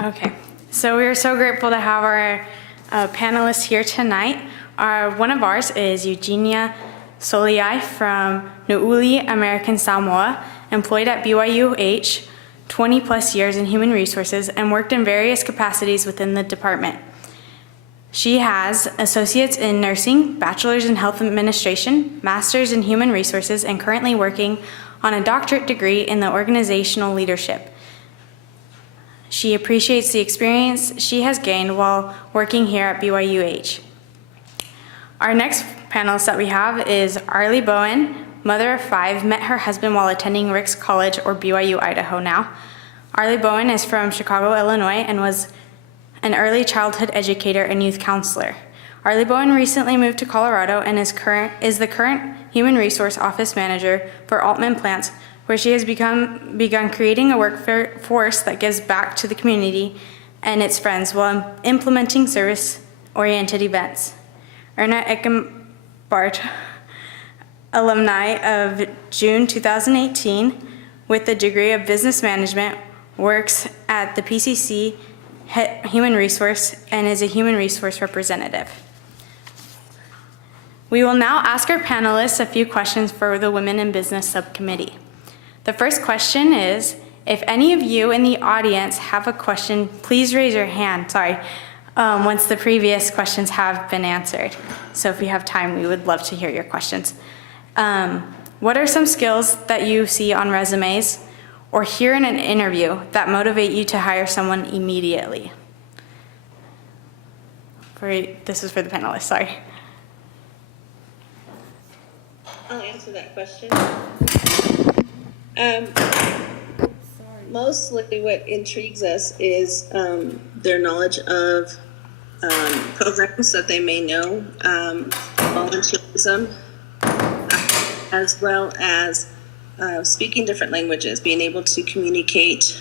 Okay, so we are so grateful to have our panelists here tonight. One of ours is Eugenia Soliai from Nu'uli, American Samoa, employed at BYUH, 20 plus years in human resources, and worked in various capacities within the department. She has associates in nursing, bachelor's in health administration, master's in human resources, and currently working on a doctorate degree in the organizational leadership. She appreciates the experience she has gained while working here at BYUH. Our next panelist that we have is Arlie Bowen, mother of 5, met her husband while attending Ricks College, or BYU Idaho now. Arlie Bowen is from Chicago, Illinois, and was an early childhood educator and youth counselor. Arlie Bowen recently moved to Colorado and is the current Human Resource Office Manager for Altman Plants, where she has begun creating a workforce that gives back to the community and its friends while implementing service-oriented events. Erna Ekenbart, alumni of June 2018, with the degree of Business Management, works at the PCC Human Resource and is a Human Resource representative. We will now ask our panelists a few questions for the Women in Business Subcommittee. The first question is, if any of you in the audience have a question, please raise your hand, once the previous questions have been answered. So if we have time, we would love to hear your questions. What are some skills that you see on resumes or hear in an interview that motivate you to hire someone immediately? This is for the panelists, sorry. I'll answer that question. Mostly what intrigues us is their knowledge of programs that they may know, volunteerism, as well as speaking different languages, being able to communicate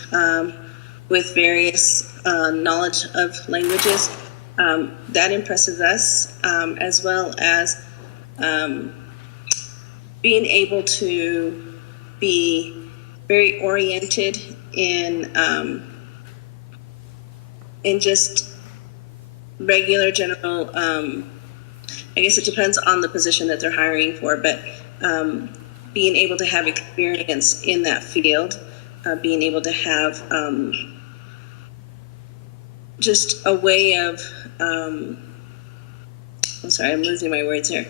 with various knowledge of languages. That impresses us, as well as being able to be very oriented in just regular general, I guess it depends on the position that they're hiring for, but being able to have experience in that field, being able to have just a way of, I'm sorry, I'm losing my words here.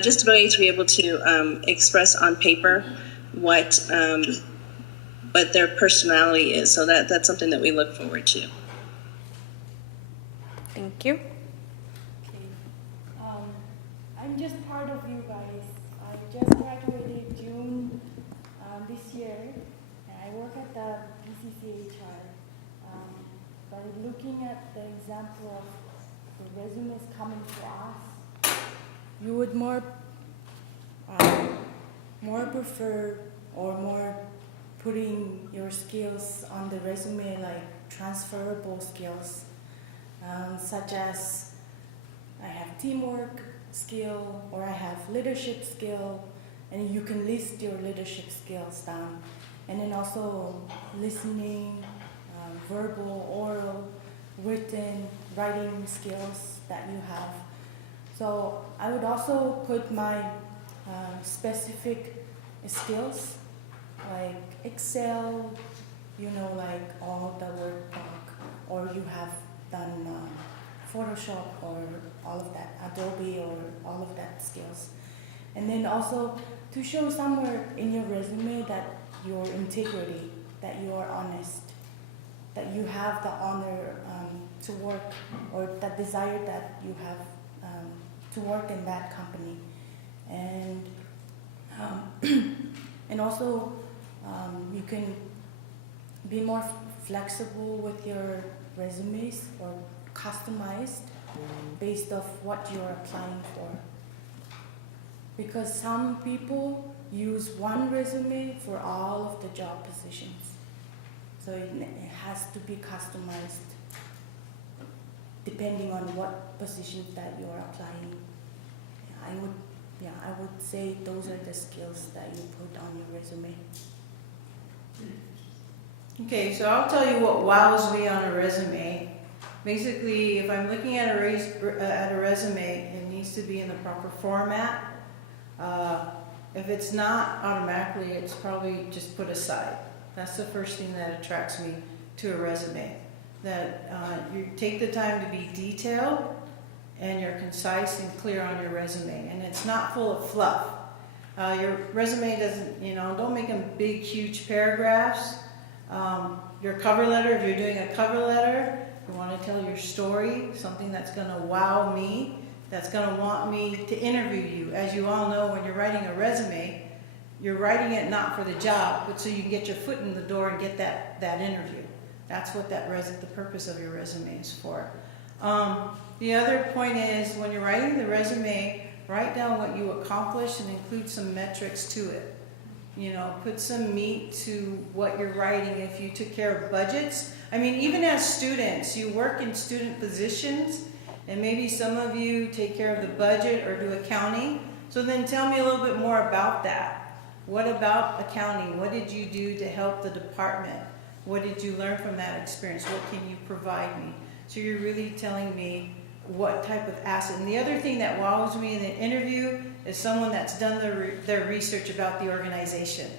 Just a way to be able to express on paper what their personality is. So that's something that we look forward to. Thank you. Okay. I'm just part of you guys. I just graduated June this year, and I work at the PCCHR. But looking at the example of the resumes coming to us, you would more prefer or more putting your skills on the resume, like transferable skills, such as I have teamwork skill or I have leadership skill, and you can list your leadership skills down. And then also listening, verbal, oral, written, writing skills that you have. So I would also put my specific skills like Excel, like all the workbook, or you have done Photoshop or all of that, Adobe or all of that skills. And then also to show somewhere in your resume that your integrity, that you are honest, that you have the honor to work, or that desire that you have to work in that company. And and also you can be more flexible with your resumes or customized based off what you're applying for. Because some people use one resume for all of the job positions. So it has to be customized depending on what positions that you're applying. I would say those are the skills that you put on your resume. Okay, so I'll tell you what wows me on a resume. Basically, if I'm looking at a resume, it needs to be in the proper format. If it's not, automatically, it's probably just put aside. That's the first thing that attracts me to a resume. That you take the time to be detailed and you're concise and clear on your resume, and it's not full of fluff. Your resume doesn't, don't make them big, huge paragraphs. Your cover letter, if you're doing a cover letter, you want to tell your story, something that's going to wow me, that's going to want me to interview you. As you all know, when you're writing a resume, you're writing it not for the job, but so you can get your foot in the door and get that interview. That's what the purpose of your resume is for. The other point is, when you're writing the resume, write down what you accomplished and include some metrics to it. Put some meat to what you're writing. If you took care of budgets, even as students, you work in student positions, and maybe some of you take care of the budget or do accounting. So then tell me a little bit more about that. What about accounting? What did you do to help the department? What did you learn from that experience? What can you provide me? So you're really telling me what type of asset. And the other thing that wows me in the interview is someone that's done their research about the organization.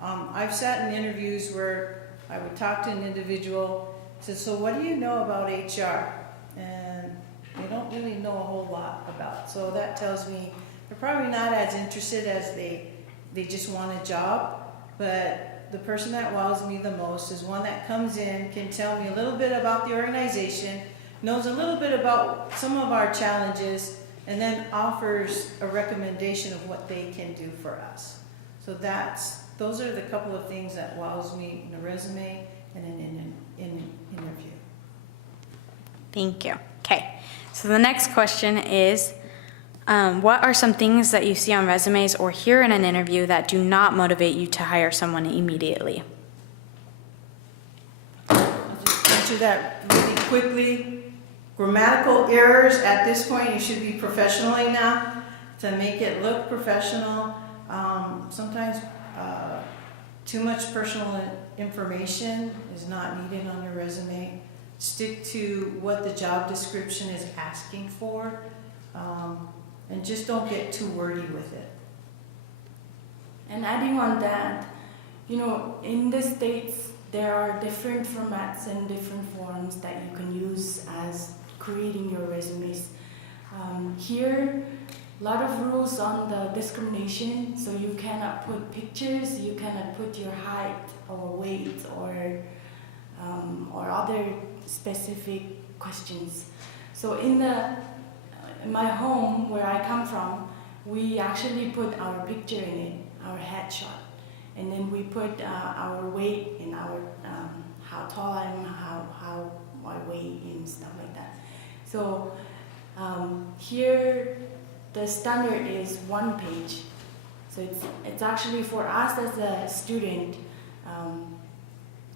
I've sat in interviews where I would talk to an individual, said, so what do you know about HR? And they don't really know a whole lot about it. So that tells me they're probably not as interested as they just want a job. But the person that wows me the most is one that comes in, can tell me a little bit about the organization, knows a little bit about some of our challenges, and then offers a recommendation of what they can do for us. So those are the couple of things that wows me in a resume and in an interview. Thank you. Okay, so the next question is, what are some things that you see on resumes or hear in an interview that do not motivate you to hire someone immediately? I'll just answer that really quickly. Grammatical errors, at this point, you should be professional enough to make it look professional. Sometimes too much personal information is not needed on your resume. Stick to what the job description is asking for, and just don't get too wordy with it. And adding on that, in the States, there are different formats and different forms that you can use as creating your resumes. Here, a lot of rules on the discrimination, so you cannot put pictures, you cannot put your height or weight or other specific questions. So in my home, where I come from, we actually put our picture in it, our headshot, and then we put our weight and our how tall I am, how I weigh and stuff like that. So here the standard is 1 page. So it's actually for us as a student,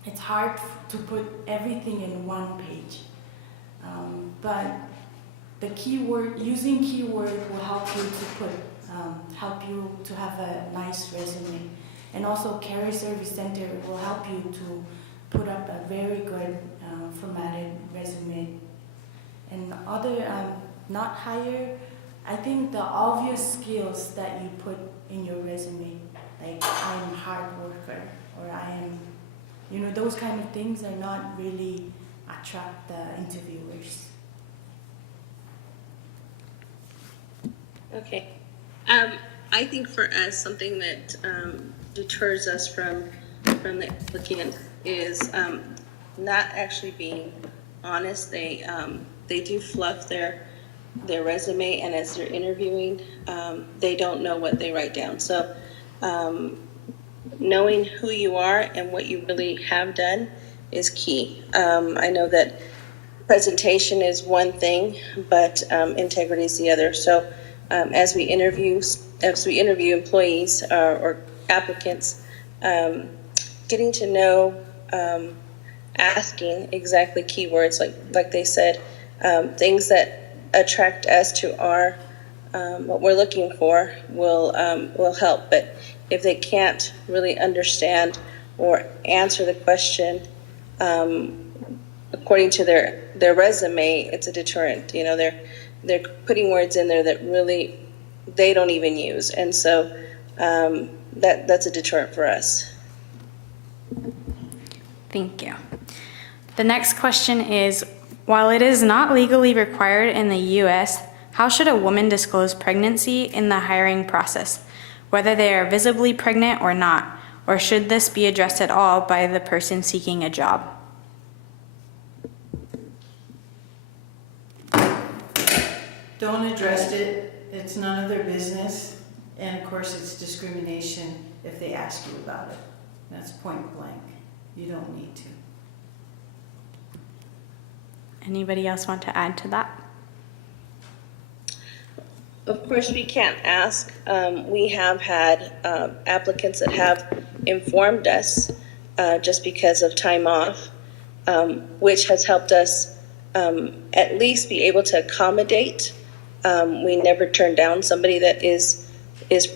it's hard to put everything in 1 page. But the using keyword will help you to have a nice resume. And also Career Service Center will help you to put up a very good formatted resume. And other, not higher, I think the obvious skills that you put in your resume, like I am a hard worker, or I am, those kind of things are not really attract the interviewers. Okay. I think for us, something that deters us from the applicant is not actually being honest. They do fluff their resume, and as they're interviewing, they don't know what they write down. So knowing who you are and what you really have done is key. I know that presentation is one thing, but integrity is the other. So as we interview employees or applicants, getting to know, asking exactly keywords like they said, things that attract us to our what we're looking for will help. But if they can't really understand or answer the question according to their resume, it's a deterrent. You know, they're putting words in there that really they don't even use, and so that's a deterrent for us. Thank you. The next question is, while it is not legally required in the U.S., how should a woman disclose pregnancy in the hiring process, whether they are visibly pregnant or not, or should this be addressed at all by the person seeking a job? Don't address it, it's none of their business, and of course it's discrimination if they ask you about it. That's point blank, you don't need to. Anybody else want to add to that? Of course, we can't ask. We have had applicants that have informed us just because of time off, which has helped us at least be able to accommodate. We never turn down somebody that is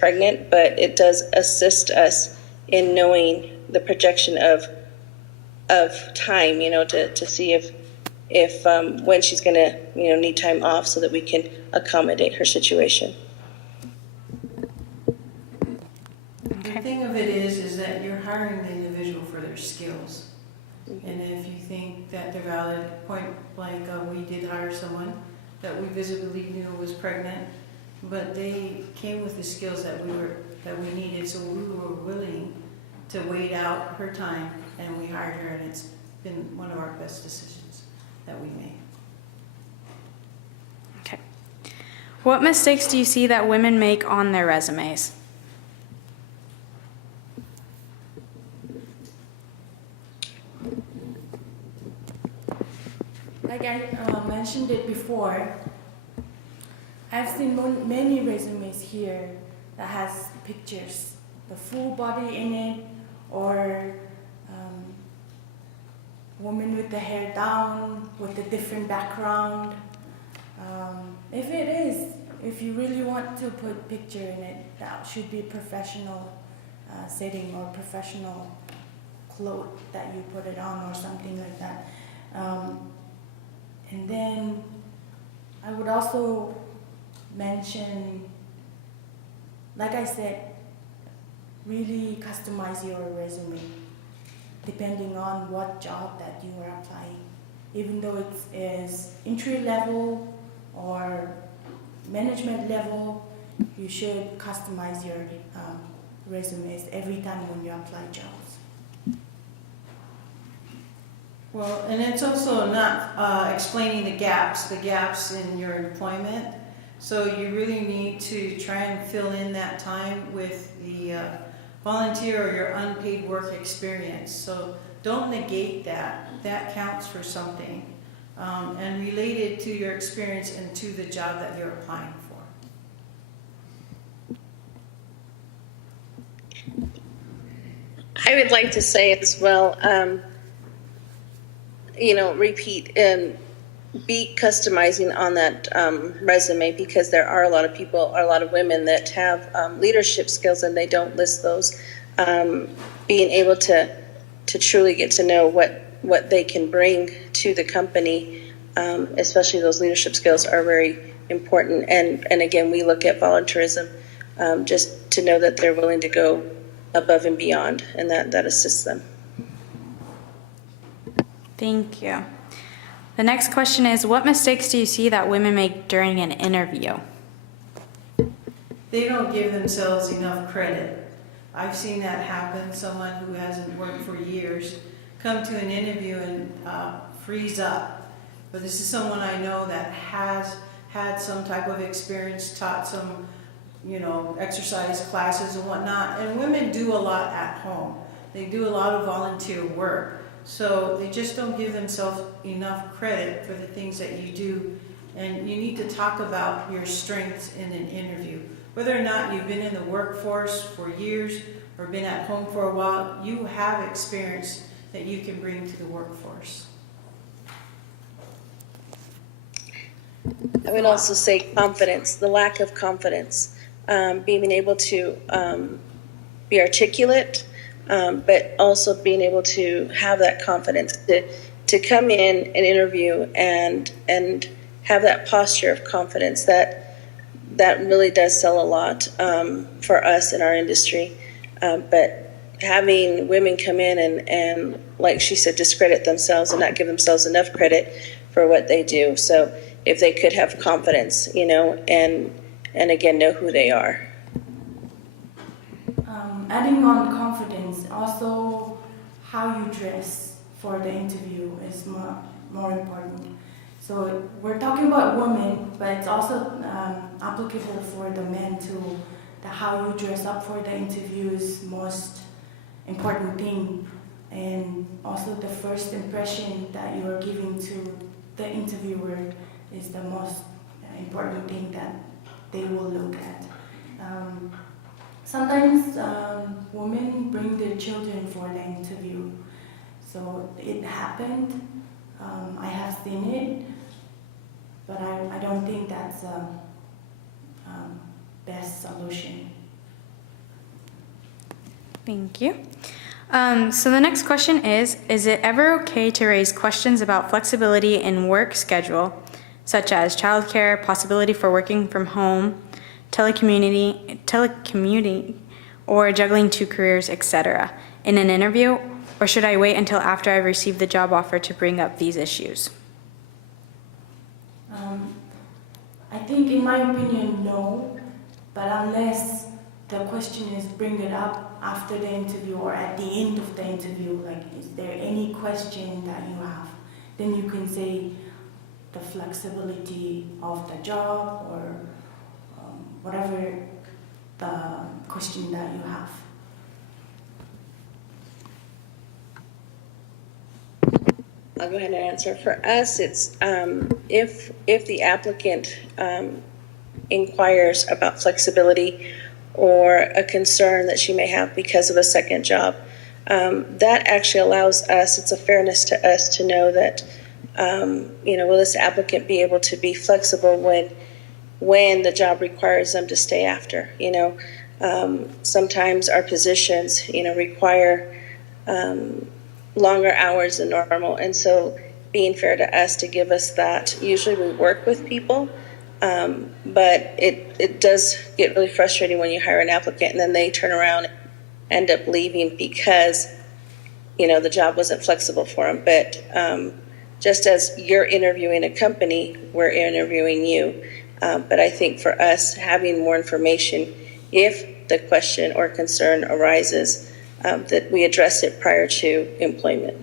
pregnant, but it does assist us in knowing the projection of time, you know, to see if when she's going to, you know, need time off so that we can accommodate her situation. The thing of it is that you're hiring the individual for their skills. And if you think that they're valid, point blank, we did hire someone that we visibly knew was pregnant, but they came with the skills that we needed, so we were willing to wait out her time, and we hired her, and it's been one of our best decisions that we made. Okay. What mistakes do you see that women make on their resumes? Like I mentioned it before, I've seen many resumes here that has pictures, the full body in it, or woman with the hair down, with a different background. If you really want to put picture in it, that should be professional setting or professional cloth that you put it on or something like that. And then I would also mention, like I said, really customize your resume depending on what job that you are applying. Even though it is entry level or management level, you should customize your resumes every time when you apply jobs. Well, and it's also not explaining the gaps in your employment. So you really need to try and fill in that time with the volunteer or your unpaid work experience. So don't negate that. That counts for something. And relate it to your experience and to the job that you're applying for. I would like to say as well, repeat and be customizing on that resume, because there are a lot of people, a lot of women that have leadership skills and they don't list those. Being able to truly get to know what they can bring to the company, especially those leadership skills, are very important. And again, we look at volunteerism just to know that they're willing to go above and beyond, and that assists them. Thank you. The next question is, what mistakes do you see that women make during an interview? They don't give themselves enough credit. I've seen that happen. Someone who hasn't worked for years come to an interview and freeze up. But this is someone I know that has had some type of experience, taught some, exercise classes and whatnot. And women do a lot at home. They do a lot of volunteer work. So they just don't give themselves enough credit for the things that you do. And you need to talk about your strengths in an interview. Whether or not you've been in the workforce for years or been at home for a while, you have experience that you can bring to the workforce. I would also say confidence, the lack of confidence, being able to be articulate, but also being able to have that confidence to come in and interview and have that posture of confidence that really does sell a lot for us in our industry. But having women come in and, like she said, discredit themselves and not give themselves enough credit for what they do. So if they could have confidence, and again, know who they are. Adding on confidence, also how you dress for the interview is more important. So we're talking about women, but it's also applicable for the men too. How you dress up for the interview is most important thing, and also the first impression that you are giving to the interviewer is the most important thing that they will look at. Sometimes women bring their children for the interview, so it happened. I have seen it, but I don't think that's a best solution. Thank you. So the next question is it ever okay to raise questions about flexibility in work schedule, such as childcare, possibility for working from home, telecommuting, or juggling two careers, etc., in an interview, or should I wait until after I've received the job offer to bring up these issues? I think, in my opinion, no, but unless the question is bring it up after the interview or at the end of the interview, like is there any question that you have, then you can say the flexibility of the job or whatever the question that you have. I'll go ahead and answer. For us, it's if the applicant inquires about flexibility or a concern that she may have because of a second job, that actually allows us, it's a fairness to us to know that, will this applicant be able to be flexible when the job requires them to stay after? Sometimes our positions, require longer hours than normal. And so being fair to us to give us that, usually we work with people, but it does get really frustrating when you hire an applicant and then they turn around and end up leaving because, the job wasn't flexible for them. But just as you're interviewing a company, we're interviewing you. But I think for us, having more information, if the question or concern arises, that we address it prior to employment.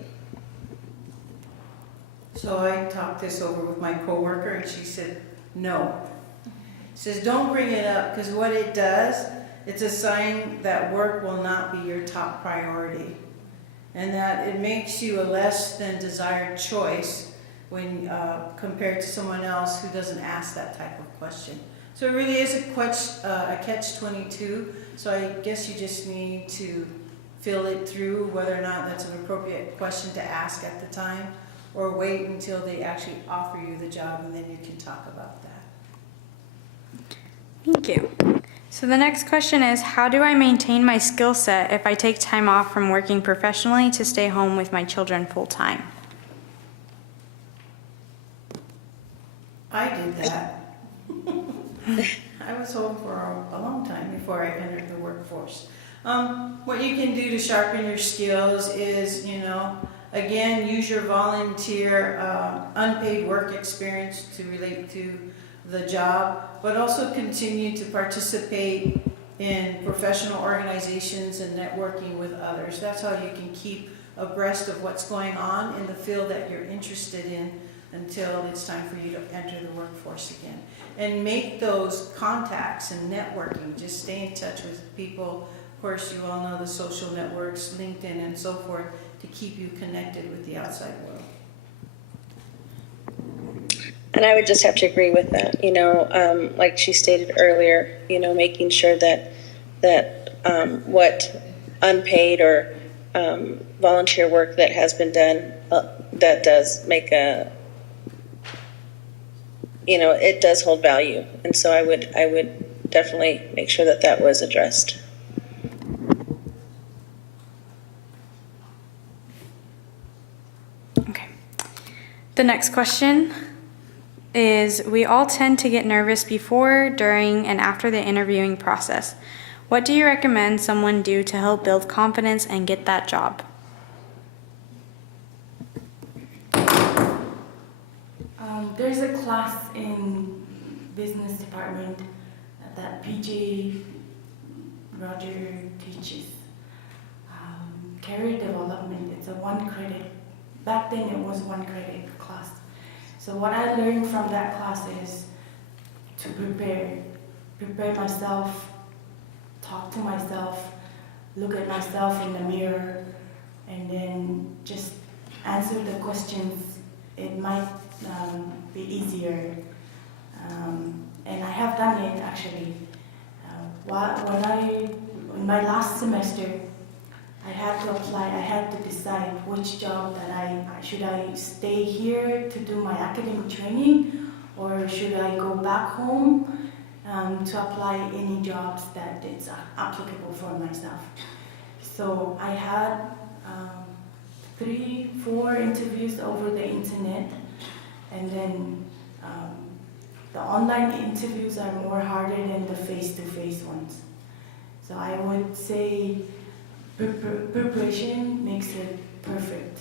So I talked this over with my coworker and she said, no. She says, don't bring it up, because what it does, it's a sign that work will not be your top priority. And that it makes you a less than desired choice when compared to someone else who doesn't ask that type of question. So it really is a catch-22. So I guess you just need to fill it through whether or not that's an appropriate question to ask at the time, or wait until they actually offer you the job and then you can talk about that. Thank you. So the next question is, how do I maintain my skill set if I take time off from working professionally to stay home with my children full time? I did that. I was home for a long time before I entered the workforce. What you can do to sharpen your skills is, again, use your volunteer unpaid work experience to relate to the job, but also continue to participate in professional organizations and networking with others. That's how you can keep abreast of what's going on in the field that you're interested in until it's time for you to enter the workforce again. And make those contacts and networking. Just stay in touch with people. Of course, you all know the social networks, LinkedIn and so forth, to keep you connected with the outside world. And I would just have to agree with that, like she stated earlier, making sure that what unpaid or volunteer work that has been done, that does make it does hold value. And so I would definitely make sure that was addressed. The next question is, we all tend to get nervous before, during, and after the interviewing process. What do you recommend someone do to help build confidence and get that job? There's a class in business department that PJ Roger teaches. Career development. It's a 1 credit. Back then it was 1 credit class. So what I learned from that class is to prepare myself, talk to myself, look at myself in the mirror, and then just answer the questions. It might be easier, and I have done it actually. In my last semester, I had to apply. I had to decide which job that should I stay here to do my academic training, or should I go back home to apply any jobs that it's applicable for myself. So I had 3-4 interviews over the internet, and then the online interviews are more harder than the face-to-face ones. So I would say preparation makes it perfect.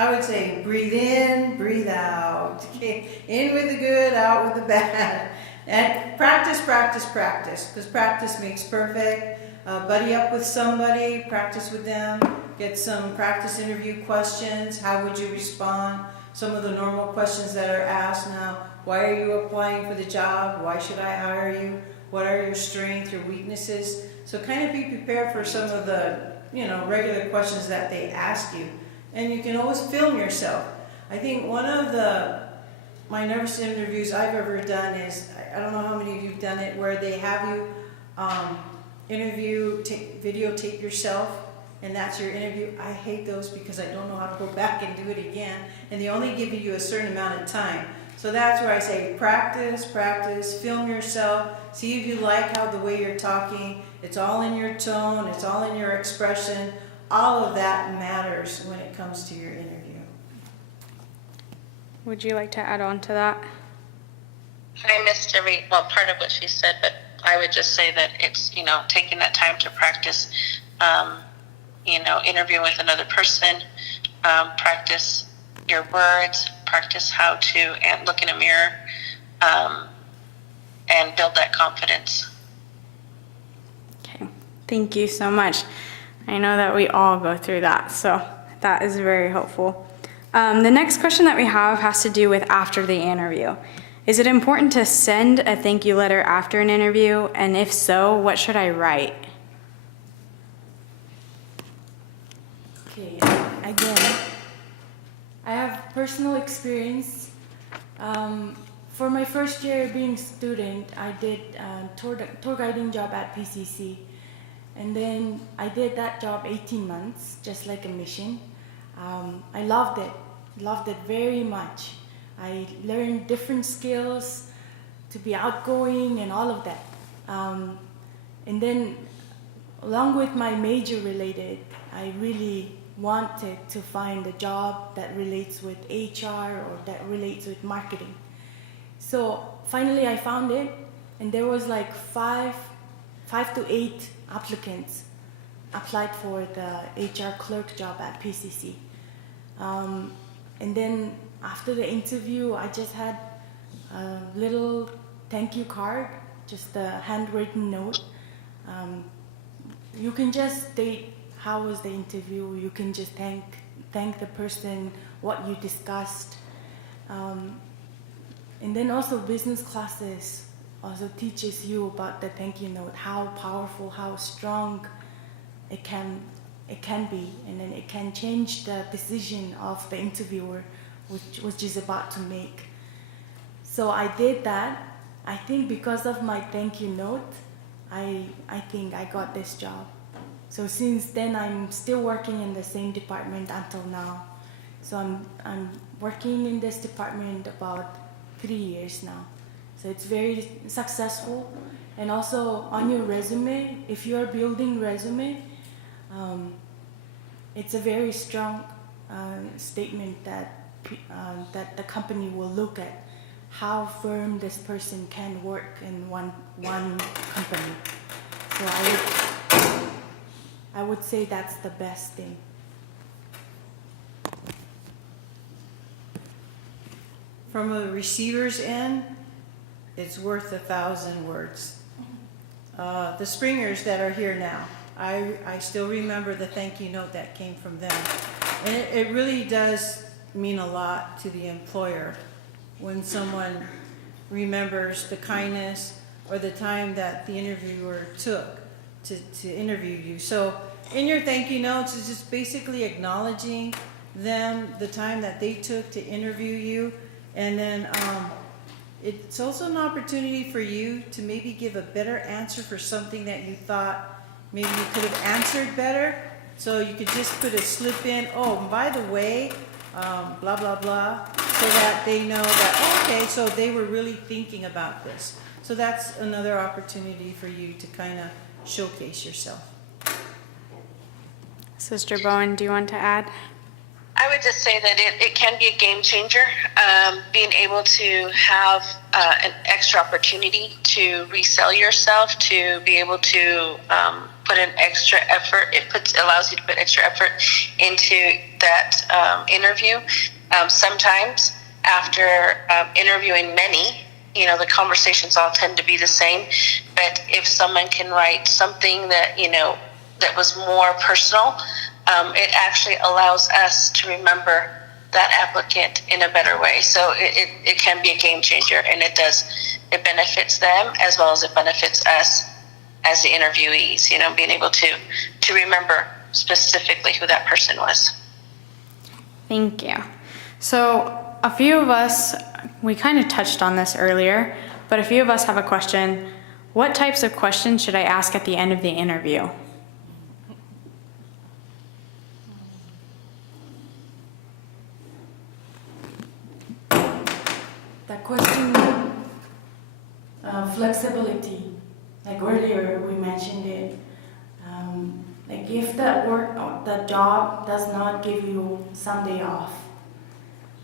I would say breathe in, breathe out. Okay, in with the good, out with the bad. And practice, practice, practice, because practice makes perfect. Buddy up with somebody, practice with them, get some practice interview questions. How would you respond? Some of the normal questions that are asked now. Why are you applying for the job? Why should I hire you? What are your strengths, your weaknesses? So kind of be prepared for some of the, regular questions that they ask you. And you can always film yourself. I think one of my nervous interviews I've ever done is, I don't know how many of you've done it, where they have you videotape yourself, and that's your interview. I hate those because I don't know how to go back and do it again, and they only give you a certain amount of time. So that's where I say practice, practice, film yourself, see if you like the way you're talking. It's all in your tone, it's all in your expression. All of that matters when it comes to your interview. Would you like to add on to that? I missed part of what she said, but I would just say that it's, taking that time to practice, interviewing with another person, practice your words, practice how to and look in a mirror, and build that confidence. Okay, thank you so much. I know that we all go through that, so that is very helpful. The next question that we have has to do with after the interview. Is it important to send a thank you letter after an interview? And if so, what should I write? Okay, again, I have personal experience. For my first year being a student, I did a tour guiding job at PCC. And then I did that job 18 months, just like a mission. I loved it very much. I learned different skills to be outgoing and all of that. And then along with my major related, I really wanted to find a job that relates with HR or that relates with marketing. So finally I found it, and there was like 5 to 8 applicants applied for the HR clerk job at PCC. And then after the interview, I just had a little thank you card, just a handwritten note. You can just state how was the interview. You can just thank the person, what you discussed. And then also business classes also teaches you about the thank you note, how powerful, how strong it can be, and then it can change the decision of the interviewer, which is about to make. So I did that. I think because of my thank you note, I think I got this job. So since then, I'm still working in the same department until now. So I'm working in this department about 3 years now. So it's very successful, And also on your resume, if you are building resume, it's a very strong statement that the company will look at how firm this person can work in one company. So I would say that's the best thing. From a receiver's end, it's worth 1,000 words. The Springers that are here now, I still remember the thank you note that came from them. And it really does mean a lot to the employer when someone remembers the kindness or the time that the interviewer took to interview you. So in your thank you notes, it's just basically acknowledging them, the time that they took to interview you. And then it's also an opportunity for you to maybe give a better answer for something that you thought maybe you could have answered better. So you could just put a slip in, oh, and by the way, blah, blah, blah, so that they know that, oh, okay, so they were really thinking about this. So that's another opportunity for you to kind of showcase yourself. Sister Bowen, do you want to add? I would just say that it can be a game changer. Being able to have an extra opportunity to resell yourself, to be able to put an extra effort. It allows you to put extra effort into that interview. Sometimes after interviewing many, the conversations all tend to be the same. But if someone can write something that, that was more personal, it actually allows us to remember that applicant in a better way. So it can be a game changer, and it benefits them as well as it benefits us as the interviewees, being able to remember specifically who that person was. Thank you. So a few of us, we kind of touched on this earlier, but a few of us have a question. What types of questions should I ask at the end of the interview? That question, flexibility, like earlier we mentioned it, like if the job does not give you Sunday off,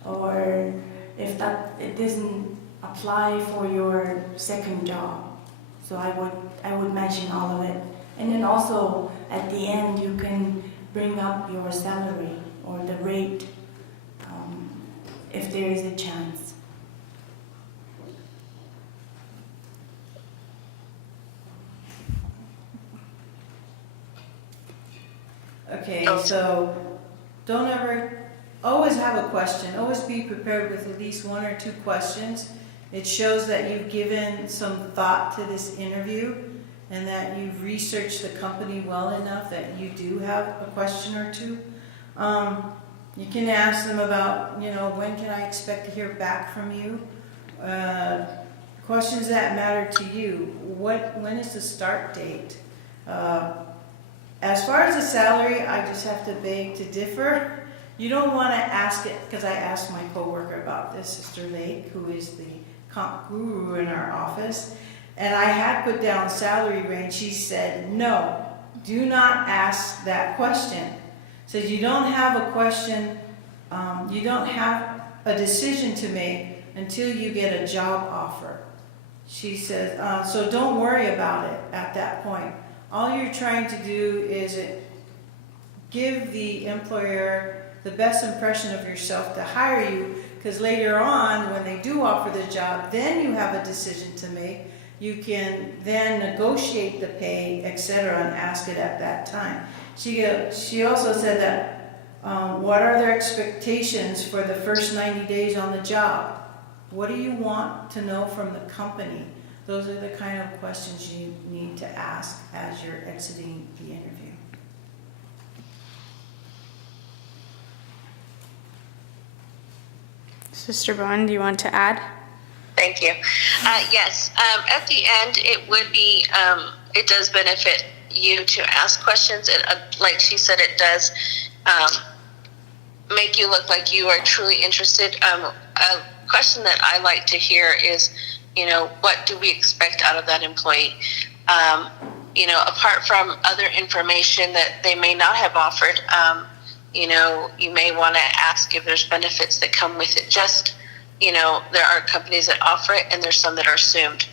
or if it doesn't apply for your second job. So I would mention all of it. And then also at the end you can bring up your salary or the rate if there is a chance. Okay, so always have a question. Always be prepared with at least one or two questions. It shows that you've given some thought to this interview and that you've researched the company well enough that you do have a question or two. You can ask them about, when can I expect to hear back from you? Questions that matter to you. When is the start date? As far as the salary, I just have to beg to differ. You don't want to ask it, because I asked my coworker about this, Sister Lake, who is the comp guru in our office, and I had put down salary range. She said, no, do not ask that question. Says you don't have a question, you don't have a decision to make until you get a job offer. She says, so don't worry about it at that point. All you're trying to do is give the employer the best impression of yourself to hire you, because later on, when they do offer the job, then you have a decision to make. You can then negotiate the pay, etc., and ask it at that time. She also said that what are their expectations for the first 90 days on the job? What do you want to know from the company? Those are the kind of questions you need to ask as you're exiting the interview. Sister Bowen, do you want to add? Thank you. Yes, at the end, it does benefit you to ask questions. Like she said, it does make you look like you are truly interested. A question that I like to hear is, what do we expect out of that employee? Apart from other information that they may not have offered, you may want to ask if there's benefits that come with it. There are companies that offer it, and there's some that are assumed.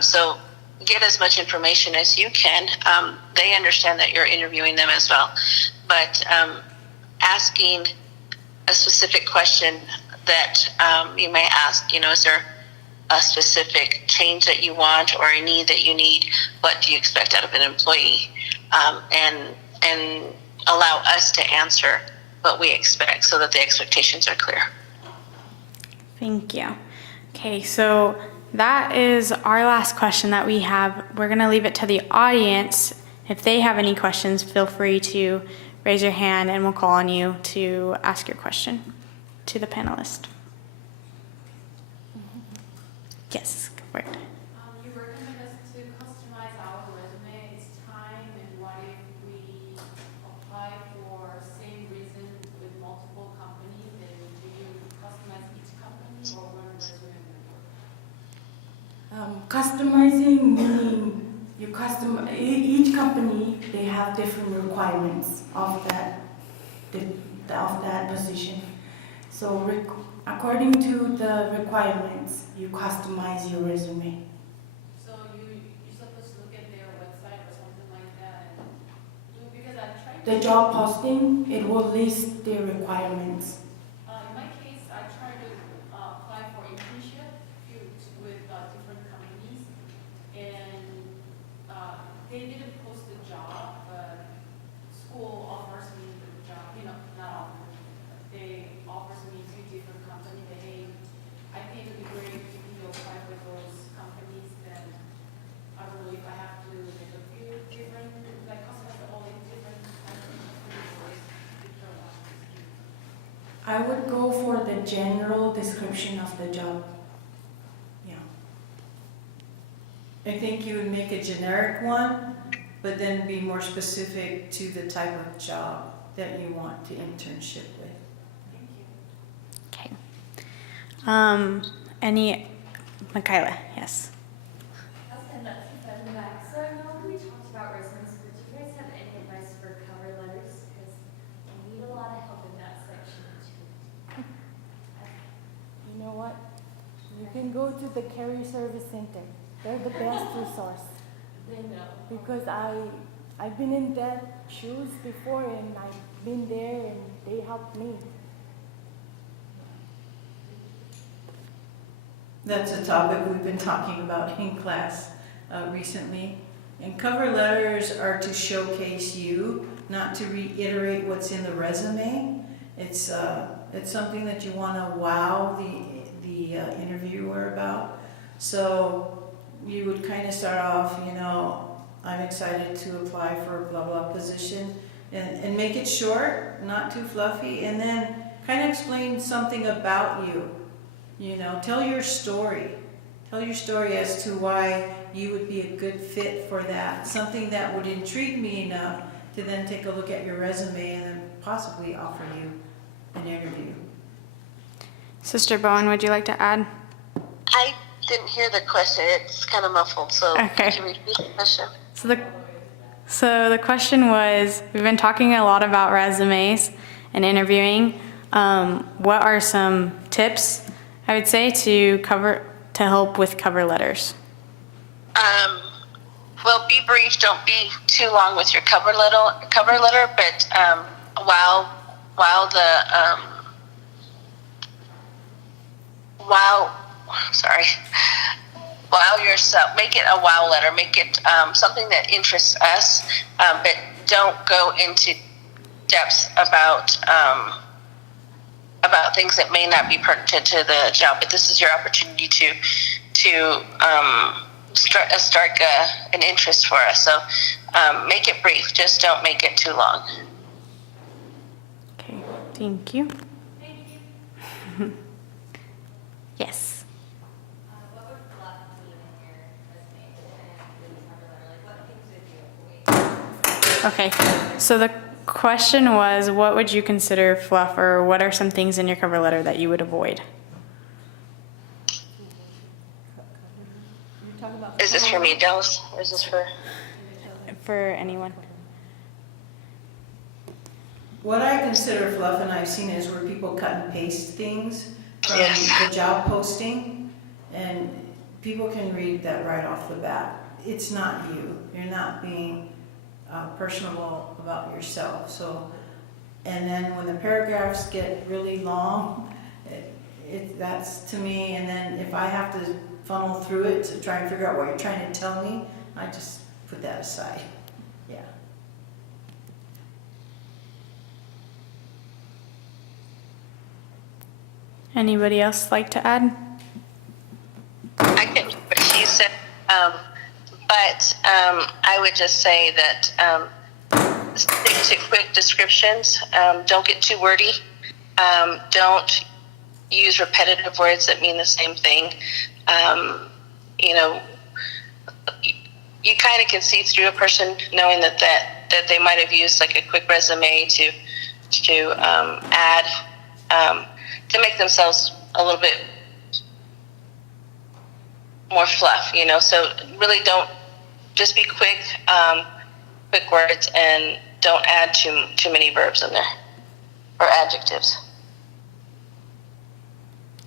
So get as much information as you can. They understand that you're interviewing them as well. But asking a specific question that you may ask, is there a specific change that you want or a need that you need? What do you expect out of an employee? And allow us to answer what we expect so that the expectations are clear. Thank you. Okay, so that is our last question that we have. We're going to leave it to the audience. If they have any questions, feel free to raise your hand and we'll call on you to ask your question to the panelist. Yes, go for it. You recommend us to customize our resume. It's time, and what if we apply for same reason with multiple companies? Then do you customize each company or one resume? Customizing meaning each company, they have different requirements of that position. So according to the requirements, you customize your resume. So you're supposed to look at their website or something like that and do, because I tried The job posting, it will list their requirements. in my case, I tried to apply for internship with different companies, and they didn't post the job, but school offers me the job, not offer. They offers me 2 different companies. Hey, I think it would be great if you apply for those companies. Then I believe I have to make a few different, like customize all the different companies. I would go for the general description of the job. Yeah. I think you would make a generic one, but then be more specific to the type of job that you want to internship with. Okay. Michaela, yes. So I know we talked about resumes, but do you guys have any advice for cover letters? Because we need a lot of help in that section too. You know what? You can go to the Career Service Center. They're the best resource. They know. Because I've been in that shoes before and I've been there and they helped me. That's a topic we've been talking about in class recently. And cover letters are to showcase you, not to reiterate what's in the resume. It's something that you want to wow the interviewer about. So you would kind of start off, I'm excited to apply for a blah blah position, and make it short, not too fluffy, and then kind of explain something about you. Tell your story. Tell your story as to why you would be a good fit for that. Something that would intrigue me enough to then take a look at your resume and then possibly offer you an interview. Sister Bowen, would you like to add? I didn't hear the question. It's kind of muffled, so Okay. Could you repeat the question? So the question was, we've been talking a lot about resumes and interviewing. What are some tips, I would say, to help with cover letters? Well, be brief. Don't be too long with your cover letter. But while yourself, make it a wow letter. Make it something that interests us, but don't go into depths about things that may not be pertinent to the job. But this is your opportunity to start an interest for us. So make it brief. Just don't make it too long. Okay, thank you. Yes. What would fluff mean in your resume and cover letter? Like, what things would you avoid? Okay, so the question was, what would you consider fluff, or what are some things in your cover letter that you would avoid? for me, Dallas, or is this for? For anyone. What I consider fluff, and I've seen, is where people cut and paste things from Yes. the job posting, and people can read that right off the bat. It's not you. You're not being personable about yourself. So, and then when the paragraphs get really long, that's to me. And then if I have to funnel through it to try and figure out what you're trying to tell me, I just put that aside. Yeah. Anybody else like to add? I get what she said, but I would just say that stick to quick descriptions. Don't get too wordy. Don't use repetitive words that mean the same thing. You know, you kind of can see through a person knowing that they might have used like a quick resume to add to make themselves a little bit more fluff, you know. So really don't, just be quick words, and don't add too many verbs in there or adjectives.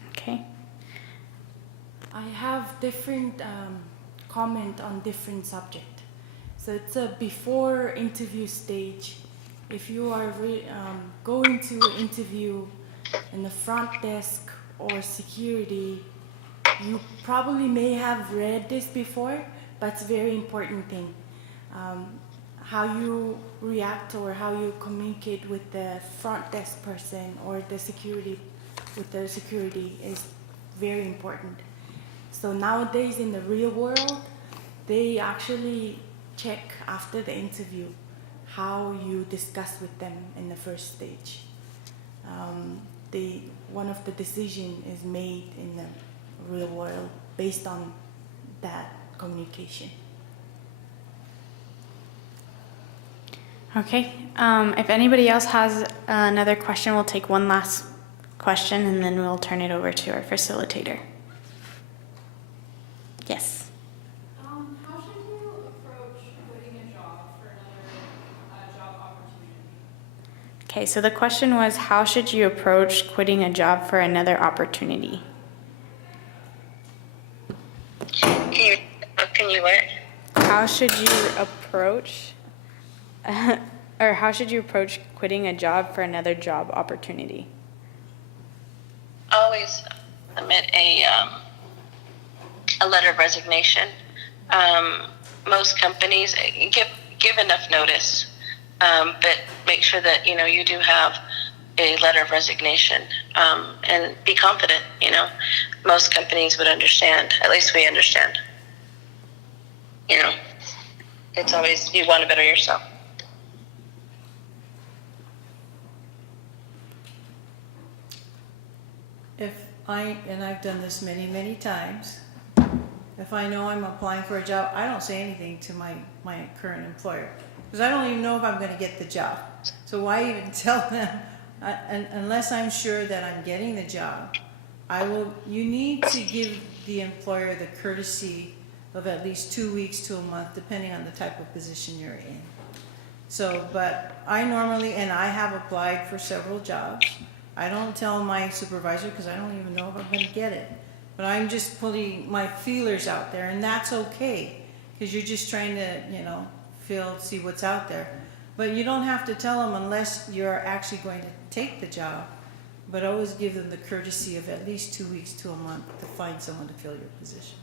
Okay. I have different comment on different subject. So it's a before interview stage. If you are going to interview in the front desk or security, you probably may have read this before, but it's a very important thing. How you react or how you communicate with the front desk person or the security, with the security, is very important. So nowadays in the real world, they actually check after the interview how you discuss with them in the first stage. One of the decision is made in the real world based on that communication. Okay. If anybody else has another question, we'll take one last question and then we'll turn it over to our facilitator. Yes. How should you approach quitting a job for another job opportunity? Okay, so the question was, how should you approach quitting a job for another opportunity? Can you what? How should you approach, or how should you approach quitting a job for another job opportunity? Always submit a letter of resignation. Most companies give enough notice, but make sure that you do have a letter of resignation, and be confident. Most companies would understand. At least we understand. It's always, you want to better yourself. And I've done this many, many times, if I know I'm applying for a job, I don't say anything to my current employer, because I don't even know if I'm going to get the job. So why even tell them? Unless I'm sure that I'm getting the job, you need to give the employer the courtesy of at least 2 weeks to a month, depending on the type of position you're in. So, but I normally, and I have applied for several jobs, I don't tell my supervisor because I don't even know if I'm going to get it. But I'm just putting my feelers out there, and that's okay, because you're just trying to, see what's out there. But you don't have to tell them unless you're actually going to take the job. But always give them the courtesy of at least 2 weeks to a month to find someone to fill your position.